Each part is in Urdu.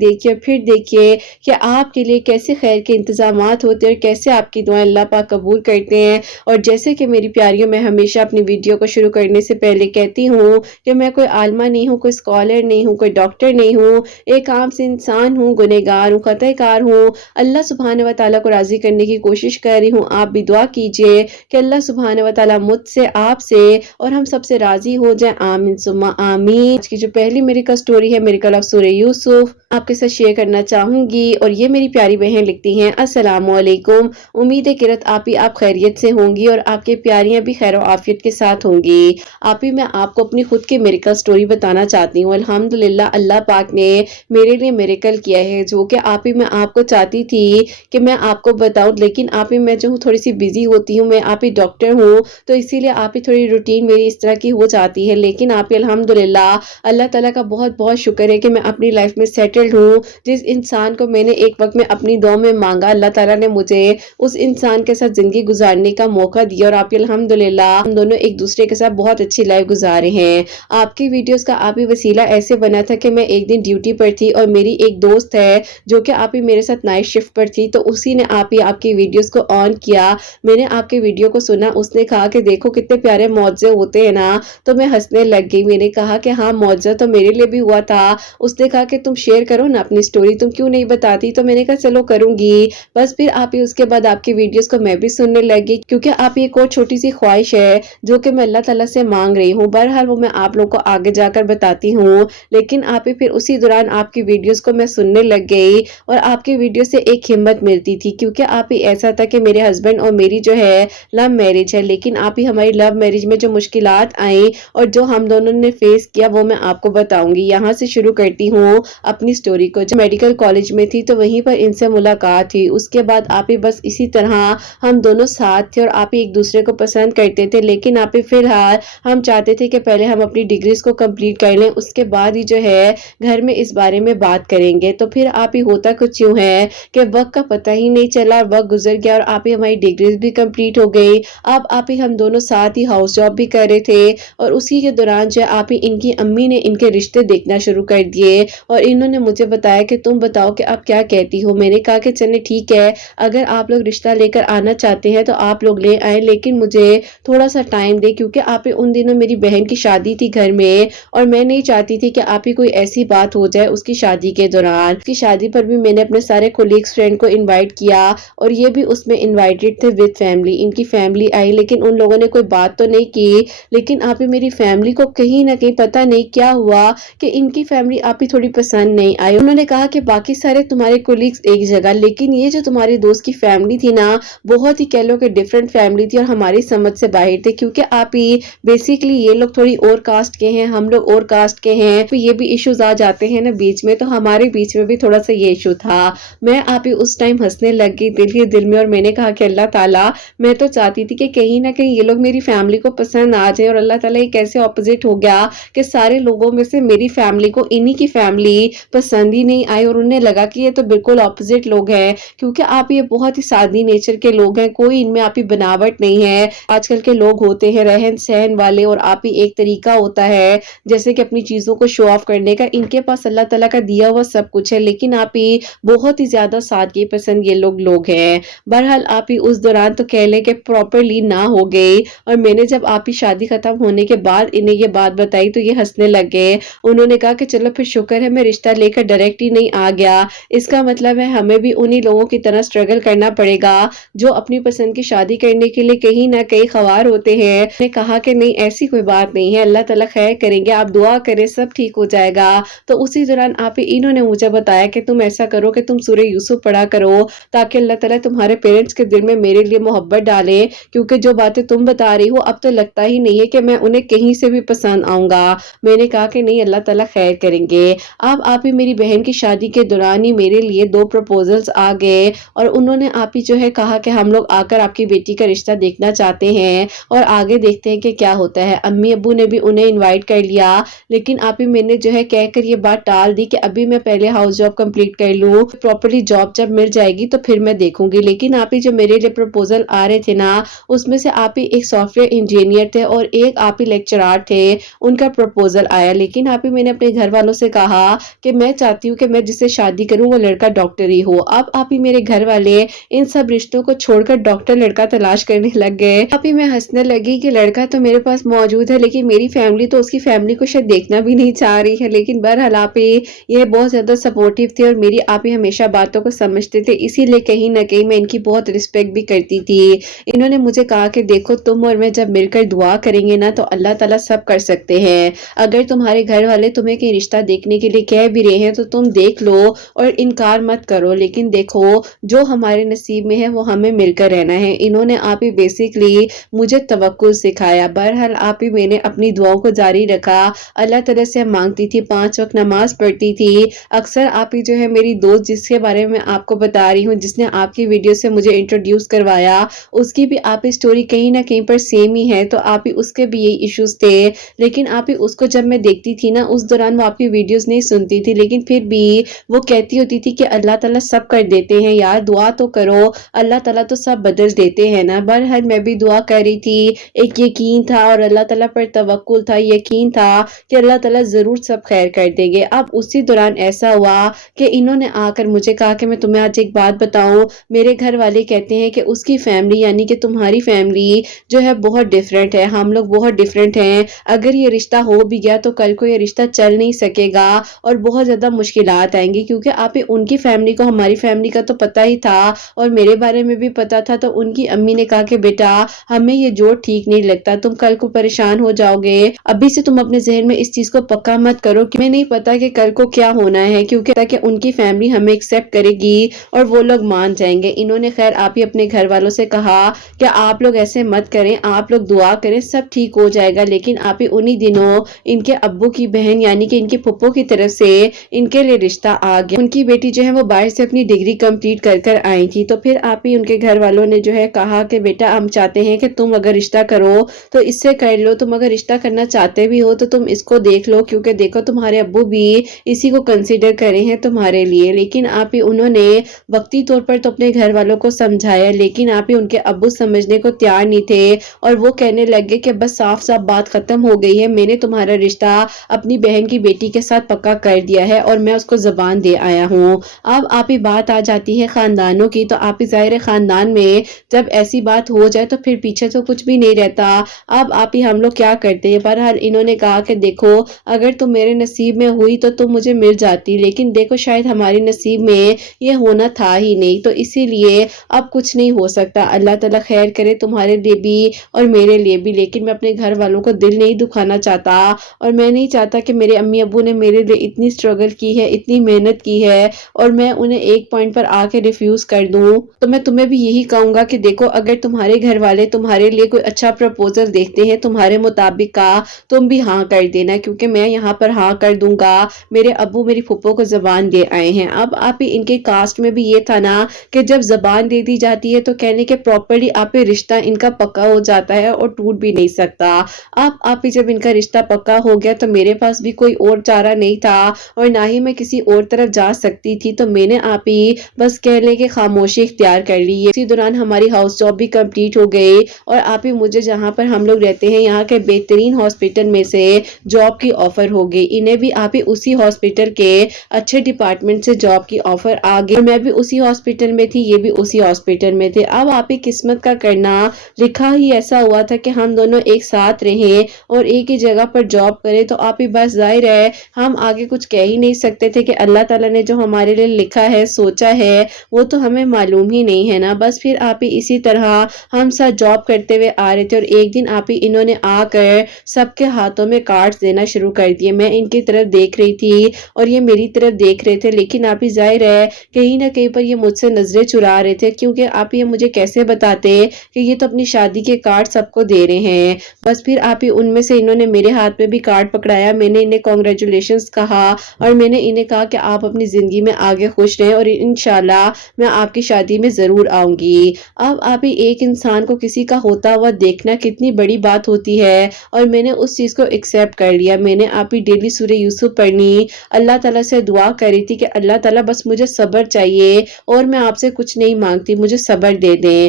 دیکھیے، پھر دیکھیے کہ آپ کے لیے کیسے خیر کے انتظامات ہوتے ہیں اور کیسے آپ کی دعائیں اللہ پاک قبول کرتے ہیں۔ اور جیسے کہ میری پیاریوں، میں ہمیشہ اپنی ویڈیو کو شروع کرنے سے پہلے کہتی ہوں کہ میں کوئی عالمہ نہیں ہوں، کوئی اسکالر نہیں ہوں، کوئی ڈاکٹر نہیں ہوں، ایک عام سے انسان ہوں، گنہگار ہوں، خطا کار ہوں۔ اللہ سبحانہ و تعالیٰ کو راضی کرنے کی کوشش کر رہی ہوں۔ آپ بھی دعا کیجئے کہ اللہ سبحانہ و تعالیٰ مجھ سے، آپ سے اور ہم سب سے راضی ہو جائیں، آمین ثم آمین۔ آج کی جو پہلی میریکل سٹوری ہے میریکل آف سورہ یوسف، آپ کے ساتھ شیئر کرنا چاہوں گی۔ اور یہ میری پیاری بہن لکھتی ہیں، السلام علیکم، امید ہے کرت آپی آپ خیریت سے ہوں گی اور آپ کے پیاریاں بھی خیر و عافیت کے ساتھ ہوں گی۔ آپی میں آپ کو اپنی خود کی میریکل سٹوری بتانا چاہتی ہوں۔ الحمدللہ اللہ پاک نے میرے لیے میریکل کیا ہے، جو کہ آپی میں آپ کو چاہتی تھی کہ میں آپ کو بتاؤں، لیکن آپی میں جو ہوں تھوڑی سی بیزی ہوتی ہوں، میں آپی ڈاکٹر ہوں تو اسی لیے آپی تھوڑی روٹین میری اس طرح کی ہو جاتی ہے۔ لیکن آپی الحمدللہ اللہ تعالیٰ کا بہت بہت شکر ہے کہ میں اپنی لائف میں سیٹلڈ ہوں۔ جس انسان کو میں نے ایک وقت میں اپنی دعا میں مانگا، اللہ تعالیٰ نے مجھے اس انسان کے ساتھ زندگی گزارنے کا موقع دیا، اور آپ الحمدللہ ہم دونوں ایک دوسرے کے ساتھ بہت اچھی لائف گزارے ہیں۔ آپ کی ویڈیوز کا آپی وسیلہ ایسے بنا تھا کہ میں ایک دن ڈیوٹی پر تھی اور میری ایک دوست ہے جو کہ آپی میرے ساتھ نائٹ شفٹ پر تھی، تو اسی نے آپ کی ویڈیوز کو آن کیا۔ میں نے آپ کی ویڈیو کو سنا، اس نے کہا کہ دیکھو کتنے پیارے معجزے ہوتے ہیں نا، تو میں ہنسنے لگ گئی۔ میں نے کہا کہ ہاں معجزہ تو میرے لیے بھی ہوا تھا۔ اس نے کہا کہ تم شیئر کرو نا اپنی سٹوری، تم کیوں نہیں بتاتی؟ تو میں نے کہا چلو کروں گی۔ بس پھر آپ اس کے بعد آپ کی ویڈیوز کو میں بھی سننے لگی، کیونکہ آپ ایک اور چھوٹی سی خواہش ہے جو کہ میں اللہ تعالیٰ سے مانگ رہی ہوں۔ بہرحال وہ میں آپ لوگوں کو آگے جا کر بتاتی ہوں، لیکن آپ پھر اسی دوران آپ کی ویڈیوز کو میں سننے لگ گئی اور آپ کی ویڈیو سے ایک ہمت ملتی تھی، کیونکہ آپ ایسا تھا کہ میرے ہسبینڈ اور میری جو ہے لو میرج ہے، لیکن آپ ہماری لو میرج میں جو مشکلات آئیں اور جو ہم دونوں نے فیس کیا وہ میں آپ کو بتاؤں گی۔ یہاں سے شروع کرتی ہوں اپنی سٹوری کو۔ جب میڈیکل کالج میں تھی تو وہیں پر ان سے ملاقات تھی، اس کے بعد آپ بس اسی طرح ہم دونوں ساتھ تھے اور آپ ایک دوسرے کو پسند کرتے تھے، لیکن آپ فی الحال ہم چاہتے تھے کہ پہلے ہم اپنی ڈگریز کو کمپلیٹ کر لیں، اس کے بعد ہی جو ہے گھر میں اس بارے میں بات کریں گے۔ تو پھر آپ ہوتا کچھ یوں ہے کہ وقت کا پتہ ہی نہیں چلا، وقت گزر گیا اور آپ ہماری ڈگریز بھی کمپلیٹ ہو گئی۔ اب آپ ہم دونوں ساتھ ہی ہاؤس جاب بھی کر رہے تھے، اور اسی کے دوران جو آپ ان کی امی نے ان کے رشتے دیکھنا شروع کر دیے اور انہوں نے مجھے بتایا کہ تم بتاؤ کہ آپ کیا کہتی ہو۔ میں نے کہا کہ چلے ٹھیک ہے، اگر آپ لوگ رشتہ لے کر آنا چاہتے ہیں تو آپ لوگ لے آئیں، لیکن مجھے تھوڑا سا ٹائم دے، کیونکہ آپ ان دنوں میری بہن کی شادی تھی گھر میں اور میں نہیں چاہتی تھی کہ آپ کوئی ایسی بات ہو جائے اس کی شادی کے دوران۔ اس کی شادی پر بھی میں نے اپنے سارے کولیگز فرینڈ کو انوائٹ کیا اور یہ بھی اس میں انوائٹڈ تھے ود فیملی۔ ان کی فیملی آئی، لیکن ان لوگوں نے کوئی بات تو نہیں کی، لیکن آپ میری فیملی کو کہیں نہ کہیں پتہ نہیں کیا ہوا کہ ان کی فیملی آپ تھوڑی پسند نہیں آئی۔ انہوں نے کہا کہ باقی سارے تمہارے کولیگز ایک جگہ، لیکن یہ جو تمہارے دوست کی فیملی تھی نا، بہت ہی کہہ لو کہ ڈیفرنٹ فیملی تھی اور ہماری سمجھ سے باہر تھے، کیونکہ آپ بیسیکلی یہ لوگ تھوڑی اور کاسٹ کے ہیں، ہم لوگ اور کاسٹ کے ہیں، تو یہ بھی ایشوز آ جاتے ہیں نا بیچ میں، تو ہمارے بیچ میں بھی تھوڑا سا یہ ایشو تھا۔ میں آپ اس ٹائم ہنسنے لگ گئی دل ہی دل میں، اور میں نے کہا کہ اللہ تعالیٰ، میں تو چاہتی تھی کہ کہیں نہ کہیں یہ لوگ میری فیملی کو پسند آ جائیں، اور اللہ تعالیٰ یہ کیسے اپوزٹ ہو گیا کہ سارے لوگوں میں سے میری فیملی کو انہی کی فیملی پسند ہی نہیں آئی، اور انہیں لگا کہ یہ تو بالکل اپوزٹ لوگ ہیں، کیونکہ آپ یہ بہت ہی سادی نیچر کے لوگ ہیں، کوئی ان میں آپ بناوٹ نہیں ہے۔ آج کل کے لوگ ہوتے ہیں رہن سہن والے، اور آپ ایک طریقہ ہوتا ہے جیسے کہ اپنی چیزوں کو شو آف کرنے کا، ان کے پاس اللہ تعالیٰ کا دیا ہوا سب کچھ ہے، لیکن آپ بہت ہی زیادہ سادگی پسند یہ لوگ ہیں۔ بہرحال آپ اس دوران تو کہہ لیں کہ پراپرلی نہ ہو گئی، اور میں نے جب آپ شادی ختم ہونے کے بعد انہیں یہ بات بتائی تو یہ ہنسنے لگ گئے۔ انہوں نے کہا کہ چلو پھر شکر ہے میں رشتہ لے کر ڈائریکٹ ہی نہیں آ گیا، اس کا مطلب ہے ہمیں بھی انہی لوگوں کی طرح سٹرگل کرنا پڑے گا جو اپنی پسند کی شادی کرنے کے لیے کہیں نہ کہیں خوار ہوتے ہیں۔ میں نے کہا کہ نہیں ایسی کوئی بات نہیں ہے، اللہ تعالیٰ خیر کریں گے، آپ دعا کریں سب ٹھیک ہو جائے گا۔ تو اسی دوران آپ انہوں نے مجھے بتایا کہ تم ایسا کرو کہ تم سورہ یوسف پڑھا کرو تاکہ اللہ تعالیٰ تمہارے پیرنٹس کے دل میں میرے لیے محبت ڈالے، کیونکہ جو باتیں تم بتا رہی ہو اب تو لگتا ہی نہیں ہے کہ میں انہیں کہیں سے بھی پسند آؤں گا۔ میں نے کہا کہ نہیں اللہ تعالیٰ خیر کریں گے۔ اب آپ میری بہن کی شادی کے دوران ہی میرے لیے 2 پروپوزلز آ گئے، اور انہوں نے آپ جو ہے کہا کہ ہم لوگ آ کر آپ کی بیٹی کا رشتہ دیکھنا چاہتے ہیں اور آگے دیکھتے ہیں کہ کیا ہوتا ہے۔ امی ابو نے بھی انہیں انوائٹ کر لیا، لیکن آپ میں نے جو ہے کہہ کر یہ بات ٹال دی کہ ابھی میں پہلے ہاؤس جاب کمپلیٹ کر لوں، پراپرلی جاب جب مل جائے گی تو پھر میں دیکھوں گی۔ لیکن آپ جو میرے لیے پروپوزل آ رہے تھے نا اس میں سے آپ ہی ایک سافٹ ویئر انجینئر تھے اور ایک آپ ہی لیکچرار تھے، ان کا پروپوزل آیا، لیکن آپ ہی میں نے اپنے گھر والوں سے کہا کہ میں چاہتی ہوں کہ میں جس سے شادی کروں وہ لڑکا ڈاکٹر ہی ہو۔ اب آپ ہی میرے گھر والے ان سب رشتوں کو چھوڑ کر ڈاکٹر لڑکا تلاش کرنے لگ گئے۔ اب ہی میں ہنسنے لگی کہ لڑکا تو میرے پاس موجود ہے لیکن میری فیملی تو اس کی فیملی کو شاید دیکھنا بھی نہیں چاہ رہی ہے، لیکن بہرحال آپ ہی یہ بہت زیادہ سپورٹیو تھے اور میری آپ ہی ہمیشہ باتوں کو سمجھتے تھے، اسی لیے کہیں نہ کہیں میں ان کی بہت رسپیکٹ بھی کرتی تھی۔ انہوں نے مجھے کہا کہ دیکھو تم اور میں جب مل کر دعا کریں گے نا تو اللہ تعالیٰ سب کر سکتے ہیں، اگر تمہارے گھر والے تمہیں کہیں رشتہ دیکھنے کے لیے کہہ بھی رہے ہیں تو تم دیکھ لو اور انکار مت کرو، لیکن دیکھو جو ہمارے نصیب میں ہے وہ ہمیں مل کر رہنا ہے۔ انہوں نے آپ ہی بیسیکلی مجھے توکل سکھایا۔ بہرحال آپ ہی میں نے اپنی دعاؤں کو جاری رکھا، اللہ تعالیٰ سے مانگتی تھی، 5 وقت نماز پڑھتی تھی۔ اکثر آپ ہی جو ہے میری دوست جس کے بارے میں آپ کو بتا رہی ہوں، جس نے آپ کی ویڈیو سے مجھے انٹروڈیوس کروایا، اس کی بھی آپ ہی سٹوری کہیں نہ کہیں پر سیم ہی ہے، تو آپ ہی اس کے بھی یہی ایشوز تھے، لیکن آپ ہی اس کو جب میں دیکھتی تھی نا اس دوران وہ آپ کی ویڈیوز نہیں سنتی تھی، لیکن پھر بھی وہ کہتی ہوتی تھی کہ اللہ تعالیٰ سب کر دیتے ہیں یار، دعا تو کرو، اللہ تعالیٰ تو سب بدل دیتے ہیں نا۔ بہرحال میں بھی دعا کر رہی تھی، ایک یقین تھا اور اللہ تعالیٰ پر توکل تھا، یقین تھا کہ اللہ تعالیٰ ضرور سب خیر کر دیں گے۔ اب اسی دوران ایسا ہوا کہ انہوں نے آ کر مجھے کہا کہ میں تمہیں آج ایک بات بتاؤں، میرے گھر والے کہتے ہیں کہ اس کی فیملی یعنی کہ تمہاری فیملی جو ہے بہت ڈیفرنٹ ہے، ہم لوگ بہت ڈیفرنٹ ہیں، اگر یہ رشتہ ہو بھی گیا تو کل کو یہ رشتہ چل نہیں سکے گا اور بہت زیادہ مشکلات آئیں گی، کیونکہ آپ ان کی فیملی کو ہماری فیملی کا تو پتہ ہی تھا اور میرے بارے میں بھی پتا تھا، تو ان کی امی نے کہا کہ بیٹا ہمیں یہ جوڑ ٹھیک نہیں لگتا، تم کل کو پریشان ہو جاؤ گے، ابھی سے تم اپنے ذہن میں اس چیز کو پکا مت کرو کہ ہمیں نہیں پتا کہ کل کو کیا ہونا ہے، کیونکہ تاکہ ان کی فیملی ہمیں ایکسپٹ کرے گی اور وہ لوگ مان جائیں گے۔ انہوں نے خیر آپ ہی اپنے گھر والوں سے کہا کہ آپ لوگ ایسے مت کریں، آپ لوگ دعا کریں، سب ٹھیک ہو جائے گا، لیکن آپ ہی انہی دنوں ان کے ابو کی بہن یعنی کہ ان کے پھپھو کی طرف سے ان کے لیے رشتہ آ گیا۔ ان کی بیٹی جو ہے وہ باہر سے اپنی ڈگری کمپلیٹ کر کر آئی تھی، تو پھر آپ ہی ان کے گھر والوں نے جو ہے کہا کہ بیٹا ہم چاہتے ہیں کہ تم اگر رشتہ کرو تو اس سے کر لو، تم اگر رشتہ کرنا چاہتے بھی ہو تو تم اس کو دیکھ لو، کیونکہ دیکھو تمہارے ابو بھی اسی کو کنسیڈر کرے ہیں تمہارے لیے۔ لیکن آپ ہی انہوں نے وقتی طور پر تو اپنے گھر والوں کو سمجھایا، لیکن آپ ہی ان کے ابو سمجھنے کو تیار نہیں تھے اور وہ کہنے لگے کہ بس صاف صاف بات ختم ہو گئی ہے، میں نے تمہارا رشتہ اپنی بہن کی بیٹی کے ساتھ پکا کر دیا ہے اور میں اس کو زبان دے آیا ہوں۔ اب آپ ہی بات آ جاتی ہے خاندانوں کی، تو آپ ہی ظاہر خاندان میں جب ایسی بات ہو جائے تو پھر پیچھے تو کچھ بھی نہیں رہتا۔ اب آپ ہی ہم لوگ کیا کرتے ہیں، بہرحال انہوں نے کہا کہ دیکھو اگر تم میرے نصیب میں ہوئی تو تم مجھے مل جاتی، لیکن دیکھو شاید ہماری نصیب میں یہ ہونا تھا ہی نہیں، تو اسی لیے اب کچھ نہیں ہو سکتا، اللہ تعالیٰ خیر کرے تمہارے لیے بھی اور میرے لیے بھی، لیکن میں اپنے گھر والوں کو دل نہیں دکھانا چاہتا اور میں نہیں چاہتا کہ میرے امی ابو نے میرے لیے اتنی سٹرگل کی ہے، اتنی محنت کی ہے اور میں انہیں ایک پوائنٹ پر آ کے ریفیوز کر دوں۔ تو میں تمہیں بھی یہی کہوں گا کہ دیکھو اگر تمہارے گھر والے تمہارے لیے کوئی اچھا پروپوزل دیکھتے ہیں تمہارے مطابق کا، تم بھی ہاں کر دینا، کیونکہ میں یہاں پر ہاں کر دوں گا، میرے ابو میری پھپھو کو زبان دے آئے ہیں۔ اب آپ ہی ان کے کاسٹ میں بھی یہ تھا نا کہ جب زبان دے دی جاتی ہے تو کہنے کے پراپرلی آپ ہی رشتہ ان کا پکا ہو جاتا ہے اور ٹوٹ بھی نہیں سکتا۔ اب آپ ہی جب ان کا رشتہ پکا ہو گیا تو میرے پاس بھی کوئی اور چارہ نہیں تھا اور نہ ہی میں کسی اور طرف جا سکتی تھی، تو میں نے آپ ہی بس کہہ لے کہ خاموشی اختیار کر لی۔ اسی دوران ہماری ہاؤس جاب بھی کمپلیٹ ہو گئی اور آپ ہی مجھے جہاں پر ہم لوگ رہتے ہیں یہاں کے بہترین ہاسپٹل میں سے جاب کی آفر ہو گئی، انہیں بھی آپ ہی اسی ہاسپٹل کے اچھے ڈپارٹمنٹ سے جاب کی آفر آ گئی، میں بھی اسی ہاسپٹل میں تھی، یہ بھی اسی ہاسپٹل میں تھے۔ اب آپ ہی قسمت کا کرنا لکھا ہی ایسا ہوا تھا کہ ہم دونوں ایک ساتھ رہیں اور ایک ہی جگہ پر جاب کریں، تو آپ ہی بس ظاہر ہے ہم آگے کچھ کہہ ہی نہیں سکتے تھے کہ اللہ تعالیٰ نے جو ہمارے لیے لکھا ہے سوچا ہے وہ تو ہمیں معلوم ہی نہیں ہے نا۔ بس پھر آپ ہی اسی طرح ہم ساتھ جاب کرتے ہوئے آ رہے تھے اور ایک دن آپ ہی انہوں نے آ کر سب کے ہاتھوں میں کارڈز دینا شروع کر دیے، میں ان کی طرف دیکھ رہی تھی اور یہ میری طرف دیکھ رہے تھے، لیکن آپ ہی ظاہر ہے کہیں نہ کہیں پر یہ مجھ سے نظریں چرا رہے تھے، کیونکہ آپ یہ مجھے کیسے بتاتے کہ یہ تو اپنی شادی کے کارڈ سب کو دے رہے ہیں۔ بس پھر آپ ہی ان میں سے انہوں نے میرے ہاتھ میں بھی کارڈ پکڑایا، میں نے انہیں کانگریچولیشنز کہا اور میں نے انہیں کہا کہ آپ اپنی زندگی میں آگے خوش رہیں اور انشاءاللہ میں آپ کی شادی میں ضرور آؤں گی۔ اب آپ ہی ایک انسان کو کسی کا ہوتا ہوا دیکھنا کتنی بڑی بات ہوتی ہے اور میں نے اس چیز کو ایکسیپٹ کر لیا۔ میں نے آپ ہی ڈیلی سورہ یوسف پڑھنی، اللہ تعالیٰ سے دعا کری تھی کہ اللہ تعالیٰ بس مجھے صبر چاہیے اور میں آپ سے کچھ نہیں مانگتی، مجھے صبر دے دیں۔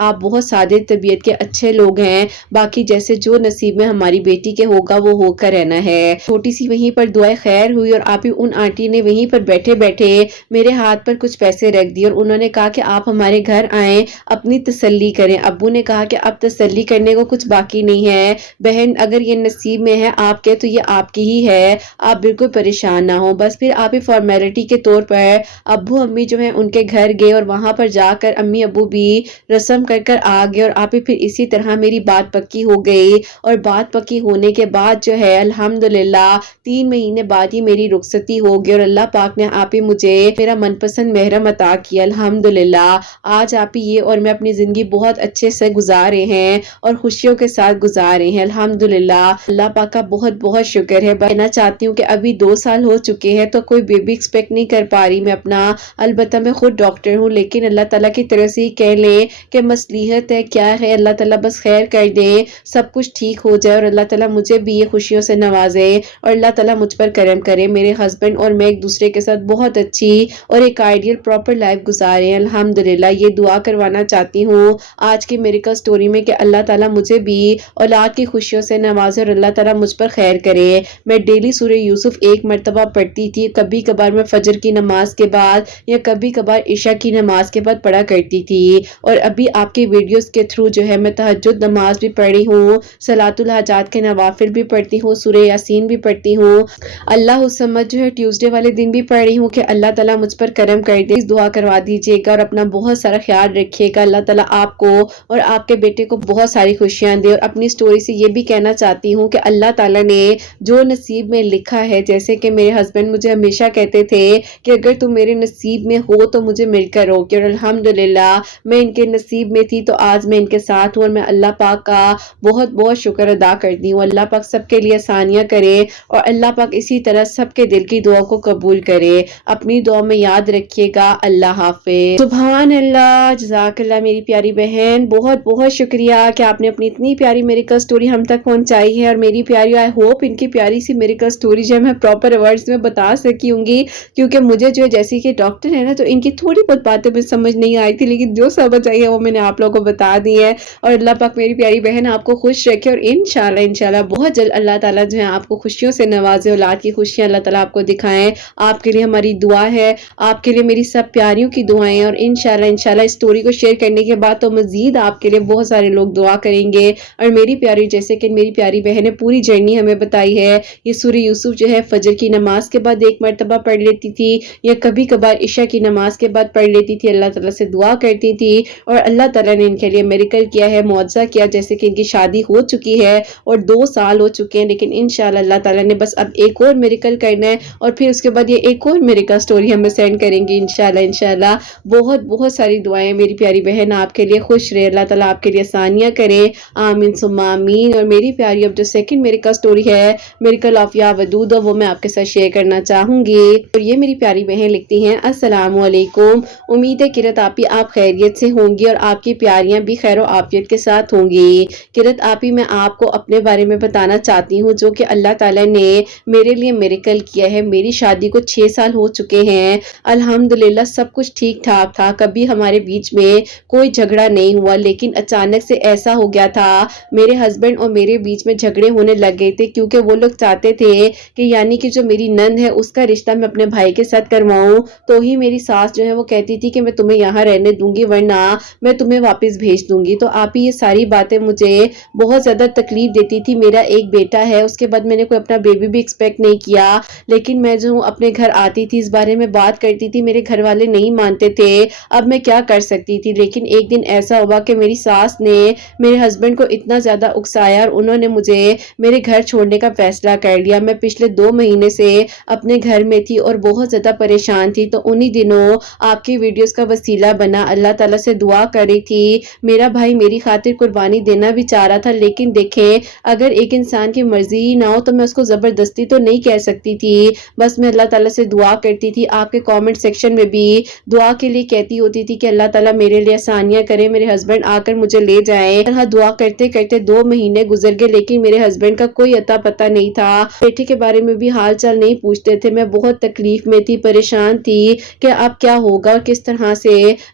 آپ بہت سادے طبیعت کے اچھے لوگ ہیں، باقی جیسے جو نصیب میں ہماری بیٹی کے ہوگا وہ ہو کر رہنا ہے۔ چھوٹی سی وہیں پر دعائیں خیر ہوئی اور آپ ہی ان آنٹی نے وہیں پر بیٹھے بیٹھے میرے ہاتھ پر کچھ پیسے رکھ دیے اور انہوں نے کہا کہ آپ ہمارے گھر آئیں، اپنی تسلی کریں۔ ابو نے کہا کہ اب تسلی کرنے کو کچھ باقی نہیں ہے بہن، اگر یہ نصیب میں ہے آپ کے تو یہ آپ کی ہی ہے، آپ بالکل پریشان نہ ہو۔ بس پھر آپ ہی فارمیلٹی کے طور پر ابو امی جو ہیں ان کے گھر گئے اور وہاں پر جا کر امی ابو بھی رسم کر کر آ گئے اور آپ ہی پھر اسی طرح میری بات پکی ہو گئی اور بات پکی ہونے کے بعد جو ہے الحمدللہ 3 مہینے بعد ہی میری رخصتی ہو گئی اور اللہ پاک نے آپ ہی مجھے میرا من پسند محرم عطا کیا الحمدللہ۔ آج آپ ہی یہ اور میں اپنی زندگی بہت اچھے سے گزارے ہیں اور خوشیوں کے ساتھ گزارے ہیں الحمدللہ۔ اللہ پاک کا بہت بہت شکر ہے۔ کہنا چاہتی ہوں کہ ابھی 2 سال ہو چکے ہیں تو کوئی بیبی ایکسپیکٹ نہیں کر پا رہی میں اپنا، البتہ میں خود ڈاکٹر ہوں، لیکن اللہ تعالیٰ کی طرف سے کہہ لیں کہ مصلیحت ہے کیا ہے، اللہ تعالیٰ بس خیر کر دیں، سب کچھ ٹھیک ہو جائے اور اللہ تعالیٰ مجھے بھی یہ خوشیوں سے نوازے اور اللہ تعالیٰ مجھ پر کرم کرے۔ میرے ہسبینڈ اور میں ایک دوسرے کے ساتھ بہت اچھی اور ایک آئیڈیل پراپر لائف گزارے ہیں الحمدللہ۔ یہ دعا کروانا چاہتی ہوں آج کی میریکل سٹوری میں کہ اللہ تعالیٰ مجھے بھی اولاد کی خوشیوں سے نوازے اور اللہ تعالیٰ مجھ پر خیر کرے۔ میں ڈیلی سورہ یوسف 1 مرتبہ پڑھتی تھی، کبھی کبھار میں فجر کی نماز کے بعد یا کبھی کبھار عشاء کی نماز کے بعد پڑھا کرتی تھی، اور ابھی آپ کی ویڈیوز کے تھرو جو ہے میں تہجد نماز بھی پڑھی ہوں، صلاۃ الحاجات کے نوافل بھی پڑھتی ہوں، سورہ یاسین بھی پڑھتی ہوں، اللہ الصمد جو ہے ٹیوزڈے والے دن بھی پڑھی ہوں کہ اللہ تعالیٰ مجھ پر کرم کر دے۔ دعا کروا دیجیے گا اور اپنا بہت سارا خیال رکھیے گا۔ اللہ تعالیٰ آپ کو اور آپ کے بیٹے کو بہت ساری خوشیاں دے، اور اپنی سٹوری سے یہ بھی کہنا چاہتی ہوں کہ اللہ تعالیٰ نے جو نصیب میں لکھا ہے، جیسے کہ میرے ہسبینڈ مجھے ہمیشہ کہتے تھے کہ اگر تم میرے نصیب میں ہو تو مجھے مل کر ہو، کہ الحمدللہ میں ان کے نصیب میں تھی تو آج میں ان کے ساتھ ہوں، اور میں اللہ پاک کا بہت بہت شکر ادا کرتی ہوں۔ اللہ پاک سب کے لیے آسانیاں کرے اور اللہ پاک اسی طرح سب کے دل کی دعا کو قبول کرے۔ اپنی دعا میں یاد رکھیے گا۔ اللہ حافظ۔ سبحان اللہ، جزاک اللہ میری پیاری بہن، بہت بہت شکریہ کہ آپ نے اپنی اتنی پیاری میریکل سٹوری ہم تک پہنچائی ہے، اور میری پیاری آئی ہوپ ان کی پیاری سی میریکل سٹوری جو ہے میں پراپر ورڈز میں بتا سکی ہوں گی، کیونکہ مجھے جو ہے جیسے کہ ڈاکٹر ہے نا تو ان کی تھوڑی بہت باتیں مجھے سمجھ نہیں آئی تھی، لیکن جو سمجھ آئی ہے وہ میں نے آپ لوگوں کو بتا دی ہے، اور اللہ پاک میری پیاری بہن آپ کو خوش رکھے اور انشاءاللہ بہت جلد اللہ تعالیٰ جو ہے آپ کو خوشیوں سے نوازے، اولاد کی خوشیاں اللہ تعالیٰ آپ کو دکھائیں۔ آپ کے لیے ہماری دعا ہے، آپ کے لیے میری سب پیاریوں کی دعائیں، اور انشاءاللہ اس سٹوری کو شیئر کرنے کے بعد تو مزید آپ کے لیے بہت سارے لوگ دعا کریں گے۔ اور میری پیاری، جیسے کہ میری پیاری بہن نے پوری جرنی ہمیں بتائی ہے، یہ سورہ یوسف جو ہے فجر کی نماز کے بعد 1 مرتبہ پڑھ لیتی تھی یا کبھی کبھار عشاء کی نماز کے بعد پڑھ لیتی تھی، اللہ تعالیٰ سے دعا کرتی تھی، اور اللہ تعالیٰ نے ان کے لیے میریکل کیا ہے، معجزہ کیا، جیسے کہ ان کی شادی ہو چکی ہے اور 2 سال ہو چکے ہیں، لیکن انشاءاللہ اللہ تعالیٰ نے بس اب ایک اور میریکل کرنا ہے، اور پھر اس کے بعد یہ ایک اور میریکل سٹوری ہمیں سینڈ کریں گے انشاءاللہ۔ بہت بہت ساری دعائیں میری پیاری بہن آپ کے لیے، خوش رہے، اللہ تعالیٰ آپ کے لیے آسانیاں کرے، آمین ثم آمین۔ اور میری پیاری اب جو سیکنڈ میریکل سٹوری ہے، میریکل آف یا ودود، وہ میں آپ کے ساتھ شیئر کرنا چاہوں گی، اور یہ میری پیاری بہن لکھتی ہیں السلام علیکم، امید ہے کرت آپی آپ خیریت سے ہوں گی اور آپ کی پیاریاں بھی خیر و عافیت کے ساتھ ہوں گی۔ کرت آپی میں آپ کو اپنے بارے میں بتانا چاہتی ہوں جو کہ اللہ تعالیٰ نے میرے لیے میریکل کیا ہے۔ میری شادی کو 6 سال ہو چکے ہیں، الحمدللہ سب کچھ ٹھیک ٹھاک تھا، کبھی ہمارے بیچ میں کوئی جھگڑا نہیں ہوا، لیکن اچانک سے ایسا ہو گیا تھا، میرے ہسبینڈ اور میرے بیچ میں جھگڑے ہونے لگ گئے تھے، کیونکہ وہ لوگ چاہتے تھے کہ یعنی کہ جو میری نند ہے اس کا رشتہ میں اپنے بھائی کے ساتھ کرواؤں، تو ہی میری ساس جو ہے وہ کہتی تھی کہ میں تمہیں یہاں رہنے دوں گی ورنہ میں تمہیں واپس بھیج دوں گی۔ تو آپ ہی یہ ساری باتیں مجھے بہت زیادہ تکلیف دیتی تھی۔ میرا ایک بیٹا ہے، اس کے بعد میں نے کوئی اپنا بیبی بھی ایکسپیکٹ نہیں کیا، لیکن میں جو اپنے گھر آتی تھی اس بارے میں بات کرتی تھی، میرے گھر والے نہیں مانتے تھے، اب میں کیا کر سکتی تھی۔ لیکن ایک دن ایسا ہوا کہ میری ساس نے میرے ہسبینڈ کو اتنا زیادہ اکسایا اور انہوں نے مجھے میرے گھر چھوڑنے کا فیصلہ کر لیا۔ میں پچھلے 2 مہینے سے اپنے گھر میں تھی اور بہت زیادہ پریشان تھی، تو انہی دنوں آپ کی ویڈیوز کا وسیلہ بنا، اللہ تعالیٰ سے دعا کر رہی تھی، میرا بھائی میری خاطر قربانی دینا بھی چاہ رہا تھا، لیکن دیکھیں اگر ایک انسان کی مرضی ہی نہ ہو تو میں اس کو زبردستی تو نہیں کہہ سکتی تھی، بس میں اللہ تعالیٰ سے دعا کرتی تھی۔ آپ کے کامنٹ سیکشن میں بھی دعا کے لیے کہتی ہوتی تھی کہ اللہ تعالیٰ میرے لیے آسانیاں کرے، میرے ہسبینڈ آ کر مجھے لے جائیں۔ دعا کرتے کرتے 2 مہینے گزر گئے، لیکن میرے ہسبینڈ کا کوئی اتا پتہ نہیں تھا، بیٹے کے بارے میں بھی حال چال نہیں پوچھتے تھے۔ میں بہت تکلیف میں تھی، پریشان تھی کہ اب کیا ہوگا اور کس طرح سے